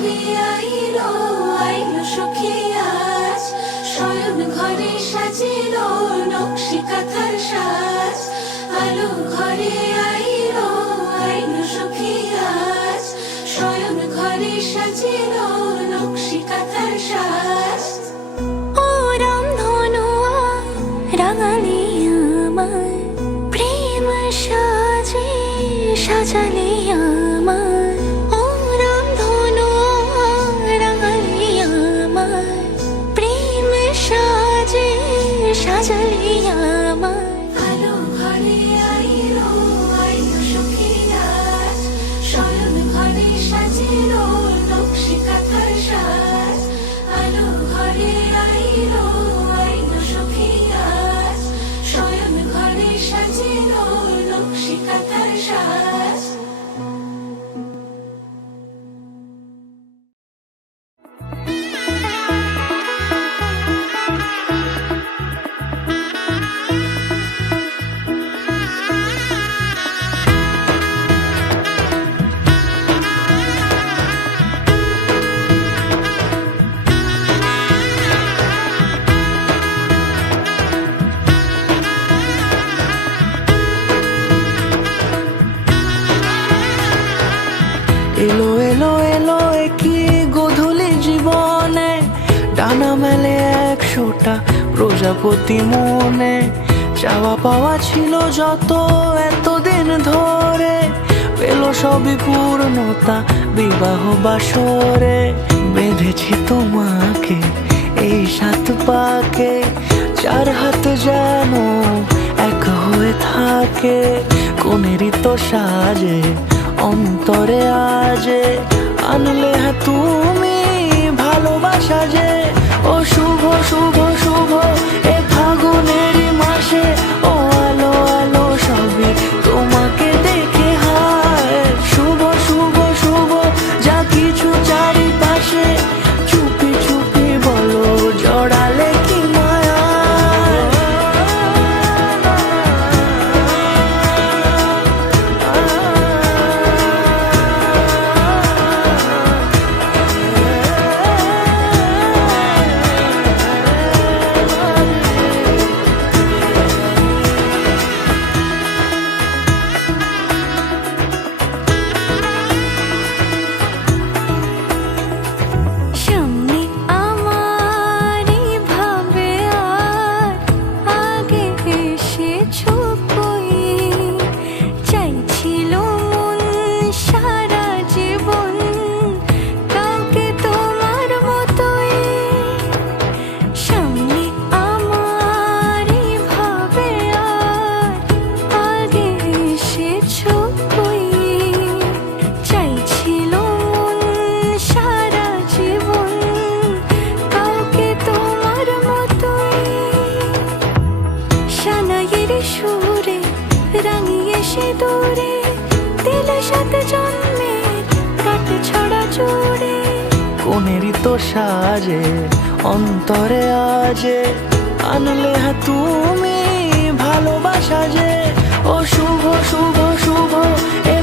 ঘরে আইলো আইলো সখী আজ, শয়ন ঘরে সাজিলো নকশি কাঁথার সাজ। আলো ঘরে আইলো আইলো সখী আজ, শয়ন ঘরে সাজিলো নকশি কাঁথার সাজ। ও রামধনু রাঙালি আমার, প্রেম সাজে সাজালি আমার। ও রামধনু রাঙালি আমার, প্রেম সাজে সাজালি আমার। আলো ঘরে আইলো আইলো সখী আজ, শয়ন ঘরে সাজিলো নকশি কাঁথার সাজ। আলো ঘরে আইলো আইলো সখী আজ, শয়ন ঘরে সাজিলো নকশি কাঁথার সাজ। এলো এলো এলো কি গোধূলি জীবনে, ডানা মেলে 100টা প্রজাপতি মনে। চাওয়া পাওয়া ছিল যত এতদিন ধরে, পেল সবই পূর্ণতা বিবাহ বাসরে। বেঁধেছি তোমাকে এই 7 পাকে, 4 হাত যেন এক হয়ে থাকে। কোনেরই তো সাজে অন্তরে আজে, আনলে হ্যাঁ তুমি ভালোবাসা যে। ও শুভ শুভ শুভ এ ফাগুনেরই মাসে, ও আলো আলো সবই তোমাকে দেখে হায়। শুভ শুভ শুভ যা কিছু চারিপাশে, চুপি চুপি বলো জড়ালে কি মায়া। সামনে আমার ভাবে আর আগে এসেছো কই, চাইছিল মন সারা জীবন কাউকে তোমার মতোই। সামনে আমার ভাবে আর আগে এসেছো কই, চাইছিল মন সারা জীবন কাউকে তোমার মতোই। সানাইয়ের সুরে রাঙিয়ে সে দূরে, দিলে 7 জন্মের কাট ছড়া জোড়ে। কোনেরই তো সাজে অন্তরে আজে, আনলে হ্যাঁ তুমি ভালোবাসা যে। ও শুভ শুভ শুভ এ